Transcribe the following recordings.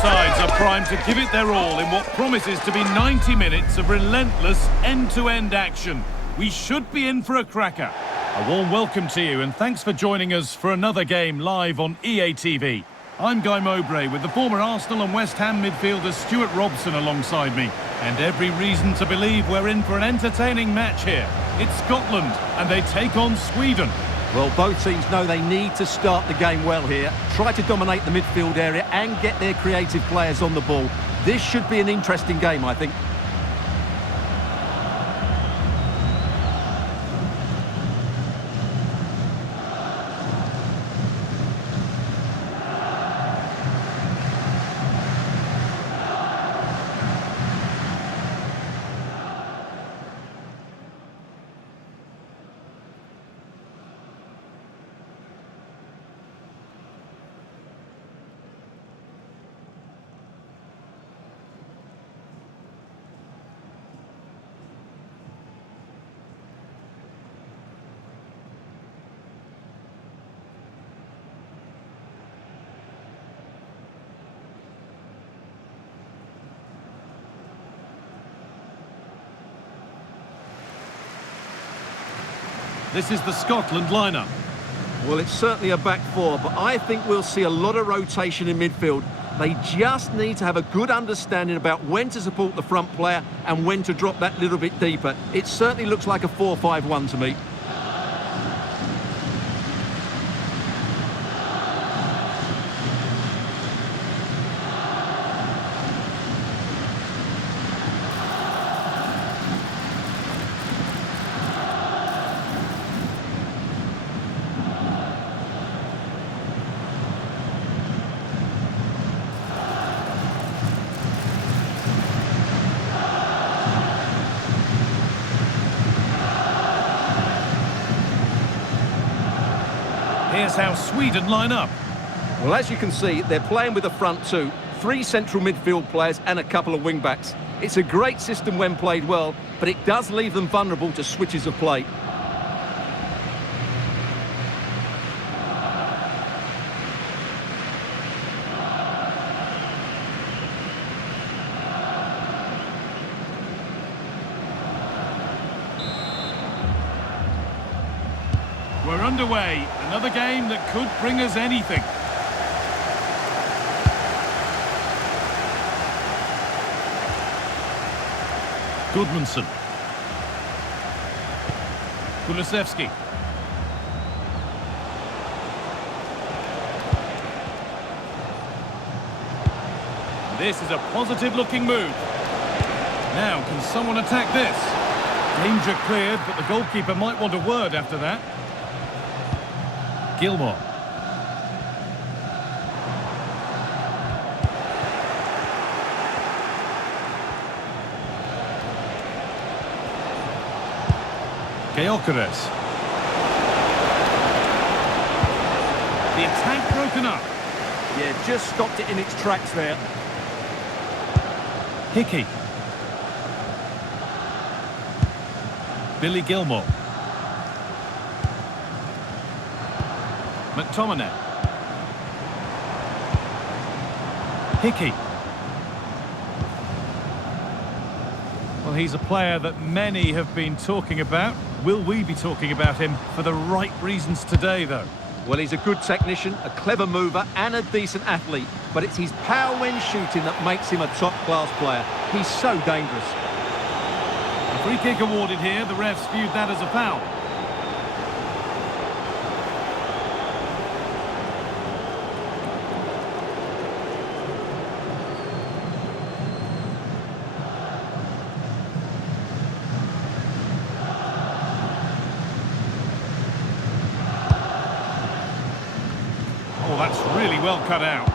sides are primed to give it their all in what promises to be 90 minutes of relentless end-to-end action. We should be in for a cracker. A warm welcome to you and thanks for joining us for another game live on EA TV. I'm Guy Mowbray with the former Arsenal and West Ham midfielder Stuart Robson alongside me. And every reason to believe we're in for an entertaining match here. It's Scotland and they take on Sweden. Well, both teams know they need to start the game well here, try to dominate the midfield area and get their creative players on the ball. This should be an interesting game, I think. This is the Scotland lineup. Well, it's certainly a back four, but I think we'll see a lot of rotation in midfield. They just need to have a good understanding about when to support the front player and when to drop that little bit deeper. It certainly looks like a 4-5-1 to me. Here's how Sweden line up. Well, as you can see, they're playing with the front two, 3 central midfield players and a couple of wing-backs. It's a great system when played well, but it does leave them vulnerable to switches of play. We're underway. Another game that could bring us anything. Goodmanson. Kulusevski. This is a positive-looking move. Now, can someone attack this? Danger cleared, but the goalkeeper might want a word after that. Gilmore. Gyökeres. The attack broken up. Yeah, just stopped it in its tracks there. Hickey. Billy Gilmore. McTominay. Hickey. Well, he's a player that many have been talking about. Will we be talking about him for the right reasons today, though? Well, he's a good technician, a clever mover and a decent athlete, but it's his power when shooting that makes him a top-class player. He's so dangerous. A free kick awarded here. The refs viewed that as a foul. Oh, that's really well cut out.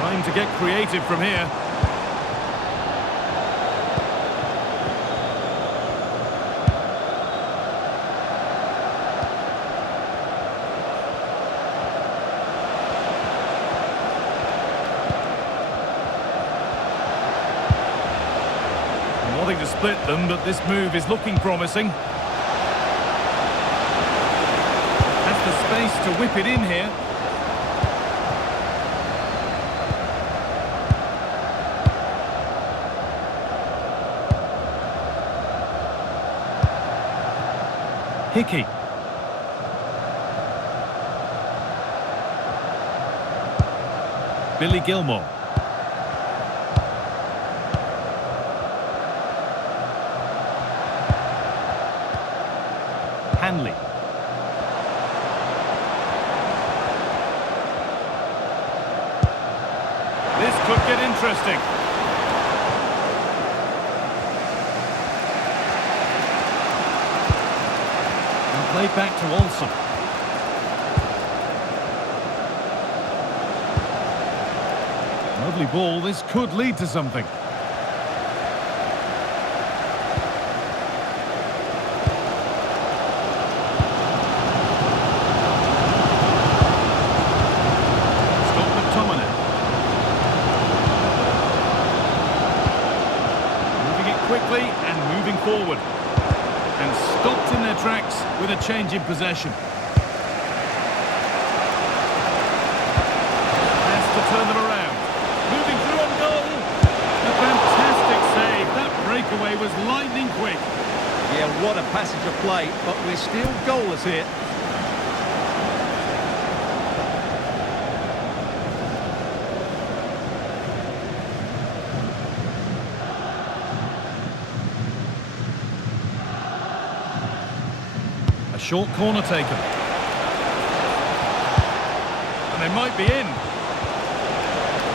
Trying to get creative from here. Nothing to split them, but this move is looking promising. space to whip it in here. Hickey. Billy Gilmore. Hanley. This could get interesting. And played back to Olsen. Lovely ball. This could lead to something. Quickly and moving forward, and stopped in their tracks with a change in possession. Has to turn them around, moving through on goal. A fantastic save. That breakaway was lightning quick. Yeah, what a passage of play, but we're still goalless here. A short corner taken. And they might be in.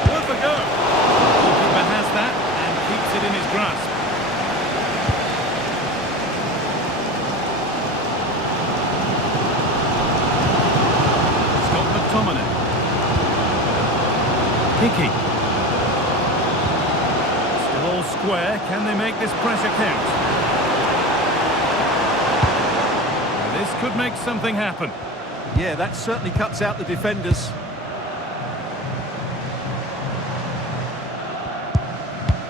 Worth a go. The goalkeeper has that and keeps it in his grasp. Scott McTominay. Hickey. Still all square. Can they make this pressure count? This could make something happen. Yeah, that certainly cuts out the defenders.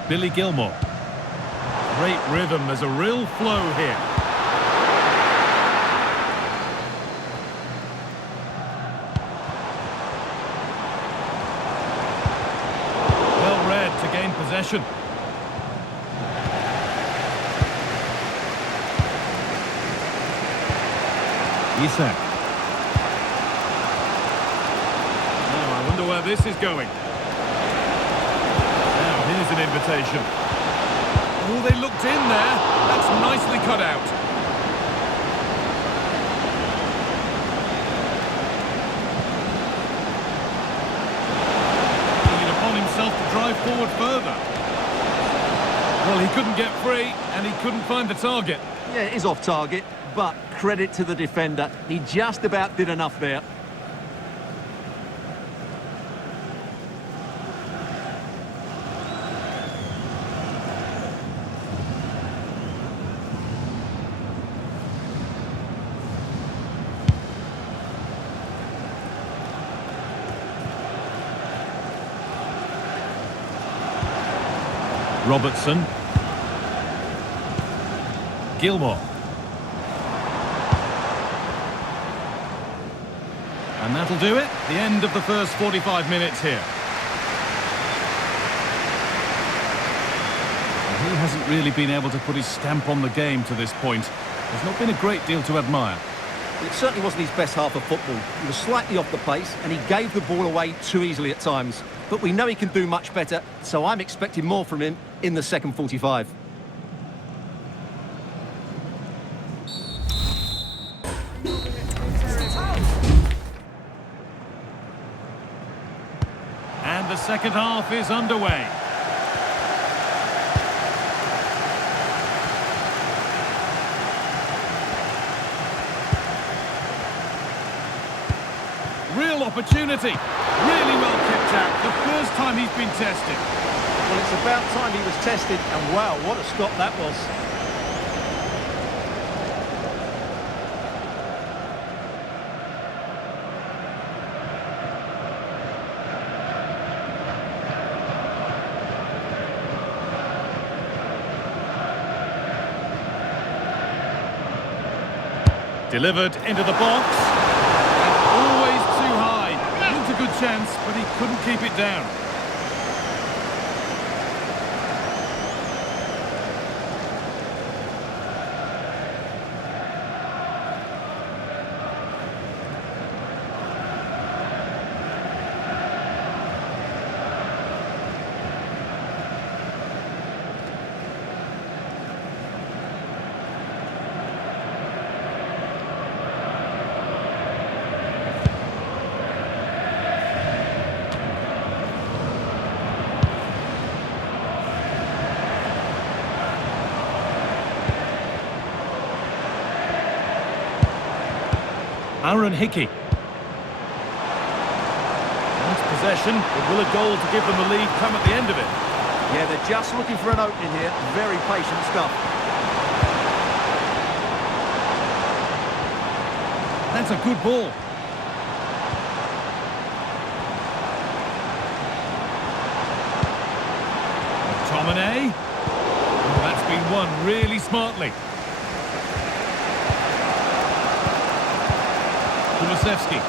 Billy Gilmore. Great rhythm. There's a real flow here. Well read to gain possession. Isak. Oh, I wonder where this is going. Now, here's an invitation. Oh, they looked in there. That's nicely cut out. Taking it upon himself to drive forward further. Well, he couldn't get free, and he couldn't find the target. Yeah, it is off target, but credit to the defender. He just about did enough there. Robertson. Gilmore. And that'll do it. The end of the first 45 minutes here. And he hasn't really been able to put his stamp on the game to this point. There's not been a great deal to admire. It certainly wasn't his best half of football. He was slightly off the pace and he gave the ball away too easily at times. But we know he can do much better, so I'm expecting more from him in the second 45. And the second half is underway. Real opportunity. Really well kept out. The first time he's been tested. Well, it's about time he was tested, and wow, what a stop that was. Delivered into the box. And chance, but he couldn't keep it down. Aaron Hickey. Nice possession, but will a goal to give them the lead come at the end of it? Yeah, they're just looking for an opening here. Very patient stuff. That's a good ball. McTominay. Oh, that's been won really smartly. Kulusevski.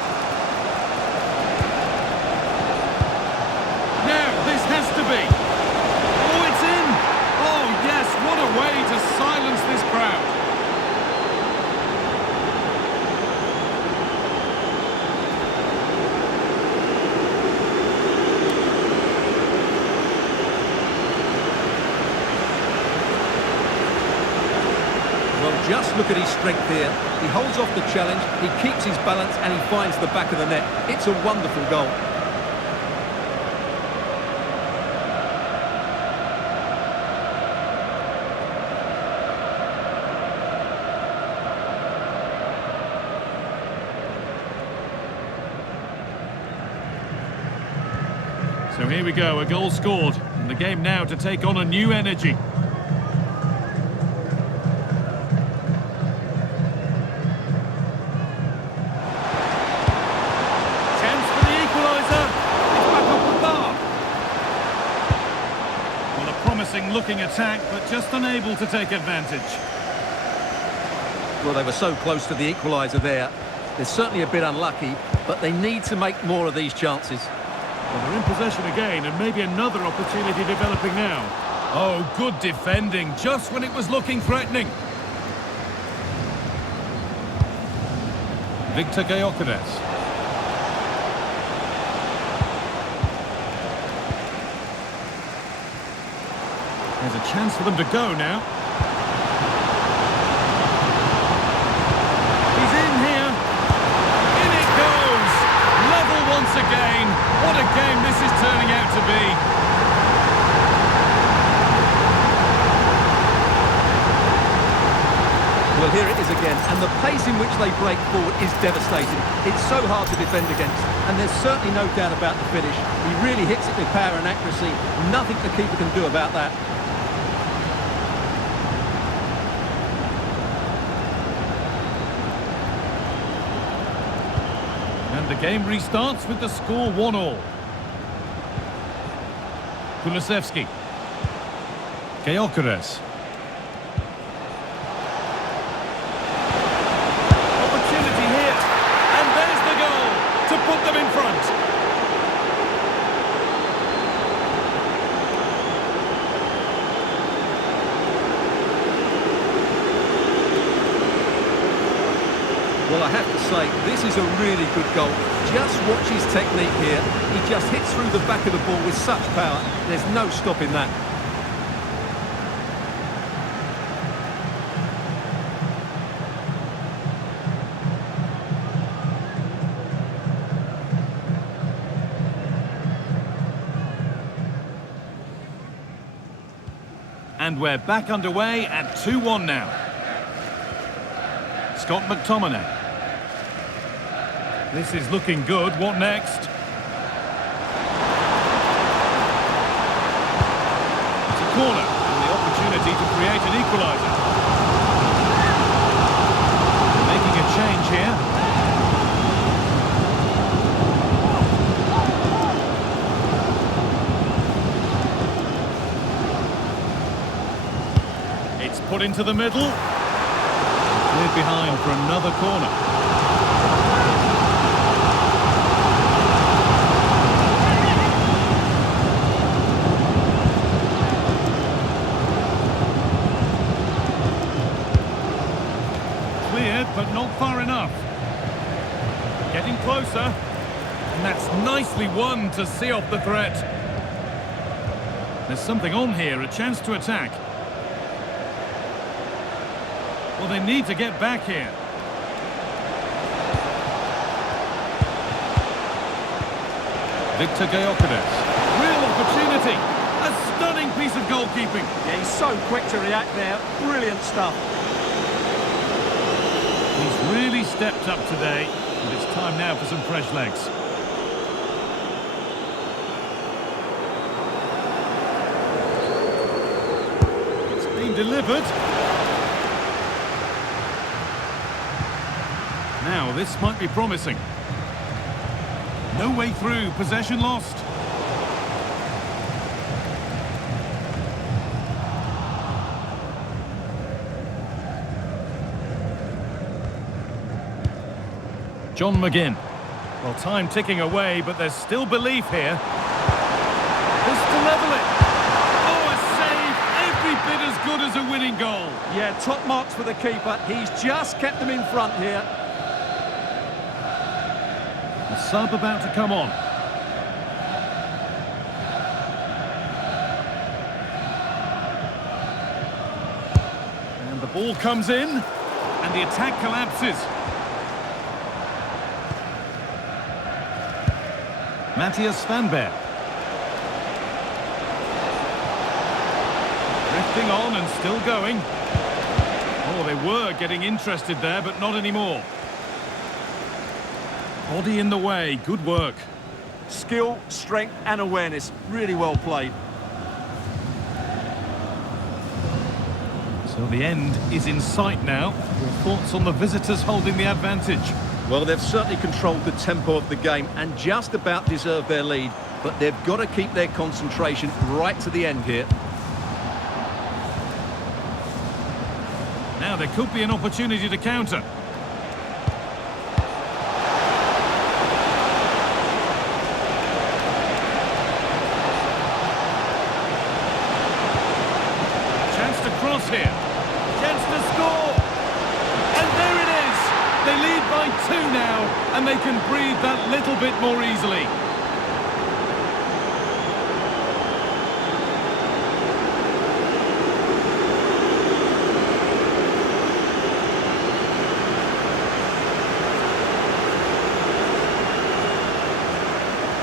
Now, this has to be. Oh, it's in. Oh, yes, what a way to silence this crowd. Well, just look at his strength here. He holds off the challenge, he keeps his balance, and he finds the back of the net. It's a wonderful goal. So here we go, a goal scored, and the game now to take on a new energy. Looking attack, but just unable to take advantage. Well, they were so close to the equaliser there. They're certainly a bit unlucky, but they need to make more of these chances. Well, they're in possession again, and maybe another opportunity developing now. Oh, good defending, just when it was looking threatening. Victor Gyökeres. There's a chance for them to go now. He's in here. In it goes. Level once again. What a game this is turning out to be. Well, here it is again, and the pace in which they break forward is devastating. It's so hard to defend against, and there's certainly no doubt about the finish. He really hits it with power and accuracy. Nothing the keeper can do about that. And the game restarts with the score 1-1. Kulusevski. Gyökeres. Opportunity here. And there's the goal to put them in front. Well, I have to say, this is a really good goal. Just watch his technique here. He just hits through the back of the ball with such power. There's no stopping that. And we're back underway at 2-1 now. Scott McTominay. This is looking good. What next? It's a corner and the opportunity to create an equaliser. Making a change here. It's put into the middle. Cleared behind for another corner. one to see off the threat. There's something on here, a chance to attack. Well, they need to get back here. Victor Gyökeres. Real opportunity. A stunning piece of goalkeeping. Yeah, he's so quick to react there. Brilliant stuff. He's really stepped up today, and it's time now for some fresh legs. It's been delivered. Now, this might be promising. No way through, possession lost. John McGinn. Well, time ticking away, but there's still belief here. This to level it. Oh, a save! Every bit as good as a winning goal. Yeah, top marks for the keeper. He's just kept them in front here. A sub about to come on. And the ball comes in, and the attack collapses. Matthias Svanberg. Drifting on and still going. Oh, they were getting interested there, but not anymore. Body in the way, good work. Skill, strength and awareness. Really well played. So the end is in sight now. Your thoughts on the visitors holding the advantage? Well, they've certainly controlled the tempo of the game and just about deserved their lead, but they've got to keep their concentration right to the end here. Now there could be an opportunity to counter. Chance to cross here. Chance to score. And there it is. They lead by 2 now, and they can breathe that little bit more easily.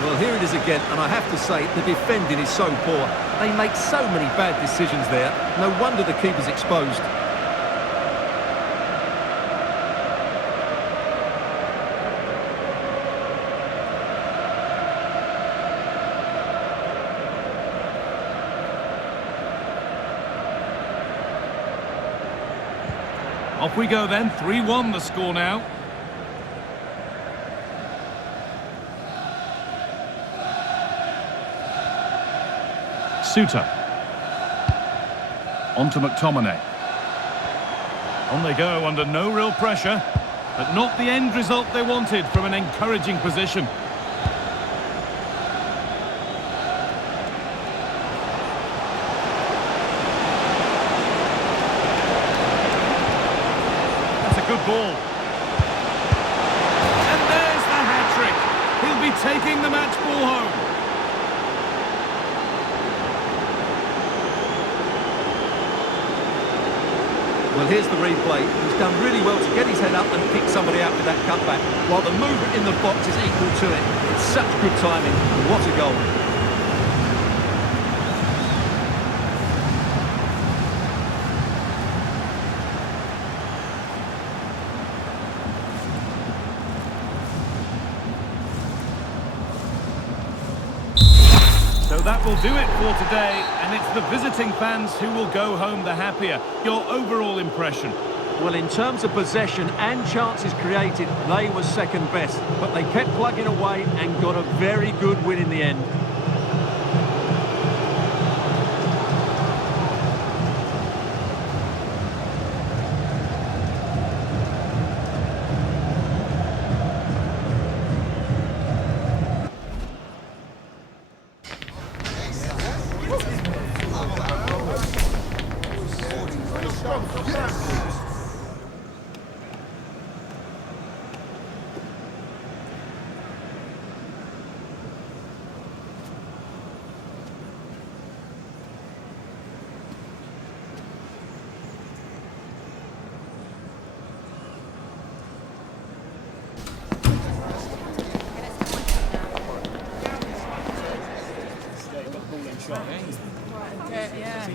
Well, here it is again, and I have to say, the defending is so poor. They make so many bad decisions there. No wonder the keeper's exposed. Off we go then, 3-1 the score now. Suter. On to McTominay. On they go under no real pressure, but not the end result they wanted from an encouraging position. Good ball. And there's the hat-trick. He'll be taking the match ball home. Well, here's the replay. He's done really well to get his head up and pick somebody out with that cutback, while the movement in the box is equal to it. It's such good timing. What a goal. So that will do it for today, and it's the visiting fans who will go home the happier. Your overall impression? Well, in terms of possession and chances created, they were second best, but they kept plugging away and got a very good win in the end. shot, eh? Yeah.